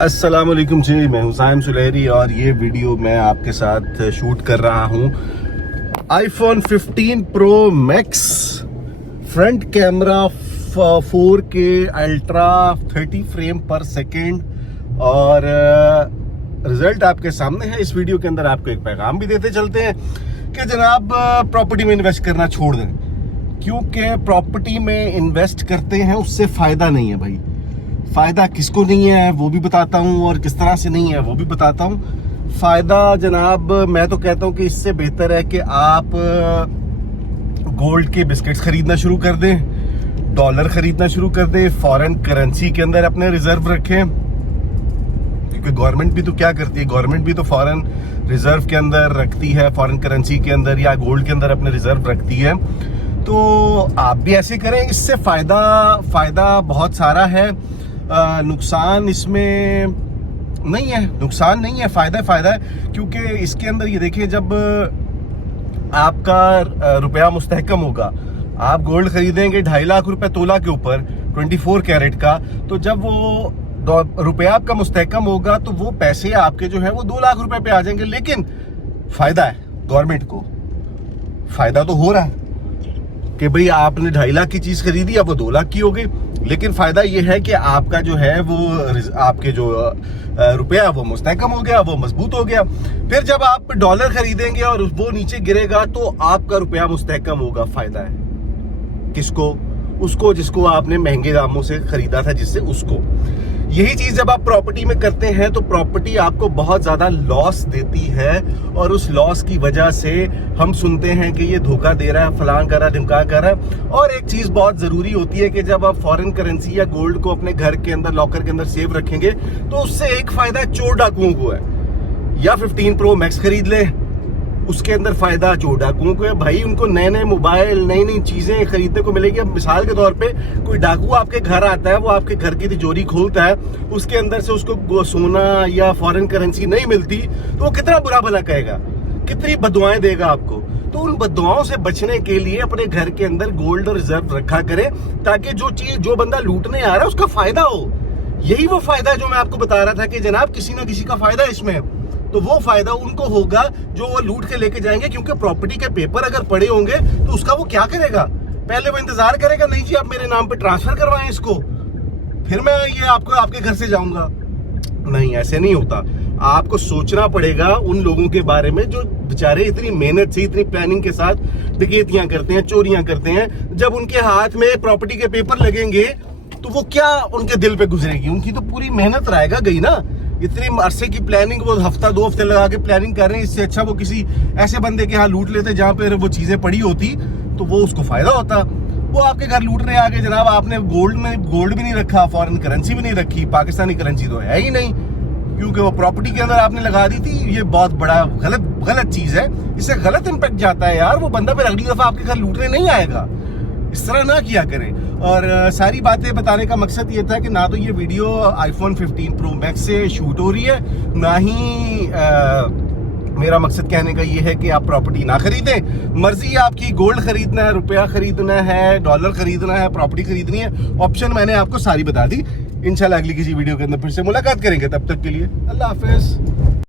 السلام علیکم جی، میں حسین سلیری اور یہ ویڈیو میں آپ کے ساتھ شوٹ کر رہا ہوں iPhone 15 pro max front camera 4K ultra 30 frame per second اور رزلٹ آپ کے سامنے ہے۔ اس ویڈیو کے اندر آپ کو ایک پیغام بھی دیتے چلتے ہیں کہ جناب پراپرٹی میں انویسٹ کرنا چھوڑ دیں، کیونکہ پراپرٹی میں انویسٹ کرتے ہیں اس سے فائدہ نہیں ہے بھائی۔ فائدہ کس کو نہیں ہے وہ بھی بتاتا ہوں اور کس طرح سے نہیں ہے وہ بھی بتاتا ہوں۔ فائدہ جناب میں تو کہتا ہوں کہ اس سے بہتر ہے کہ آپ گولڈ کے بسکٹس خریدنا شروع کر دیں، ڈالر خریدنا شروع کر دیں، فارن کرنسی کے اندر اپنے ریزرو رکھیں، کیونکہ گورنمنٹ بھی تو کیا کرتی ہے، گورنمنٹ بھی تو فارن ریزرو کے اندر رکھتی ہے، فارن کرنسی کے اندر یا گولڈ کے اندر اپنے ریزرو رکھتی ہے۔ تو آپ بھی ایسے کریں، اس سے فائدہ بہت سارا ہے، نقصان اس میں نہیں ہے، نقصان نہیں ہے، فائدہ ہے، کیونکہ اس کے اندر یہ دیکھیں جب آپ کا روپیہ مستحکم ہوگا، آپ گولڈ خریدیں گے 2.5 لاکھ روپے تولہ کے اوپر 24 کیرٹ کا، تو جب وہ روپیہ آپ کا مستحکم ہوگا تو وہ پیسے آپ کے جو ہے وہ 2 لاکھ روپے پہ آ جائیں گے۔ لیکن فائدہ ہے گورنمنٹ کو، فائدہ تو ہو رہا ہے کہ بھئی آپ نے 2.5 لاکھ کی چیز خریدی، اب وہ 2 لاکھ کی ہو گئی، لیکن فائدہ یہ ہے کہ آپ کا جو ہے وہ آپ کے جو روپیہ وہ مستحکم ہو گیا، وہ مضبوط ہو گیا۔ پھر جب آپ ڈالر خریدیں گے اور وہ نیچے گرے گا تو آپ کا روپیہ مستحکم ہوگا۔ فائدہ ہے کس کو؟ اس کو جس کو آپ نے مہنگے داموں سے خریدا تھا، جس سے اس کو۔ یہی چیز جب آپ پراپرٹی میں کرتے ہیں تو پراپرٹی آپ کو بہت زیادہ لاس دیتی ہے، اور اس لاس کی وجہ سے ہم سنتے ہیں کہ یہ دھوکہ دے رہا ہے، فلاں کر رہا ہے، دھمکا کر رہا ہے۔ اور ایک چیز بہت ضروری ہوتی ہے کہ جب آپ فارن کرنسی یا گولڈ کو اپنے گھر کے اندر لاکر کے اندر سیو رکھیں گے تو اس سے ایک فائدہ چور ڈاکوؤں کو ہے۔ یا 15 پرو میکس خرید لیں، اس کے اندر فائدہ چور ڈاکوؤں کو ہے بھائی، ان کو نئے موبائل، نئی چیزیں خریدنے کو ملے گی۔ اب مثال کے طور پہ کوئی ڈاکو آپ کے گھر آتا ہے، وہ آپ کے گھر کی تجوری کھولتا ہے، اس کے اندر سے اس کو سونا یا فارن کرنسی نہیں ملتی تو وہ کتنا برا بھلا کہے گا، کتنی بددعائیں دے گا آپ کو۔ تو ان بددعاؤں سے بچنے کے لیے اپنے گھر کے اندر گولڈ اور ریزرو رکھا کریں، تاکہ جو بندہ لوٹنے آ رہا ہے اس کا فائدہ ہو۔ یہی وہ فائدہ ہے جو میں آپ کو بتا رہا تھا کہ جناب کسی نہ کسی کا فائدہ ہے اس میں، تو وہ فائدہ ان کو ہوگا جو وہ لوٹ کے لے کے جائیں گے، کیونکہ پراپرٹی کے پیپر اگر پڑے ہوں گے تو اس کا وہ کیا کرے گا؟ پہلے وہ انتظار کرے گا، نہیں جی آپ میرے نام پہ ٹرانسفر کروائیں اس کو، پھر میں یہ آپ کے گھر سے جاؤں گا۔ نہیں، ایسے نہیں ہوتا۔ آپ کو سوچنا پڑے گا ان لوگوں کے بارے میں جو بیچارے اتنی محنت سے، اتنی پلاننگ کے ساتھ ڈکیتیاں کرتے ہیں، چوریاں کرتے ہیں۔ جب ان کے ہاتھ میں پراپرٹی کے پیپر لگیں گے تو وہ کیا ان کے دل پہ گزرے گی؟ ان کی تو پوری محنت رائے گا گئی نا۔ اتنی عرصے کی پلاننگ، وہ ہفتہ 2 ہفتے لگا کے پلاننگ کر رہے ہیں، اس سے اچھا وہ کسی ایسے بندے کے ہاں لوٹ لیتے جہاں پہ وہ چیزیں پڑی ہوتی تو وہ اس کو فائدہ ہوتا۔ وہ آپ کے گھر لوٹنے آ گئے، جناب آپ نے گولڈ بھی نہیں رکھا، فارن کرنسی بھی نہیں رکھی، پاکستانی کرنسی تو ہے ہی نہیں، کیونکہ وہ پراپرٹی کے اندر آپ نے لگا دی تھی۔ یہ بہت بڑا غلط چیز ہے، اس سے غلط امپیکٹ جاتا ہے یار۔ وہ بندہ پھر اگلی دفعہ آپ کے گھر لوٹنے نہیں آئے گا، اس طرح نہ کیا کریں۔ اور ساری باتیں بتانے کا مقصد یہ تھا کہ نہ تو یہ ویڈیو آئی فون 15 پرو میکس سے شوٹ ہو رہی ہے، نہ ہی میرا مقصد کہنے کا یہ ہے کہ آپ پراپرٹی نہ خریدیں۔ مرضی آپ کی، گولڈ خریدنا ہے، روپیہ خریدنا ہے، ڈالر خریدنا ہے، پراپرٹی خریدنی ہے، آپشن میں نے آپ کو ساری بتا دی۔ انشاءاللہ اگلی کسی ویڈیو کے اندر پھر سے ملاقات کریں گے، تب تک کے لیے اللہ حافظ۔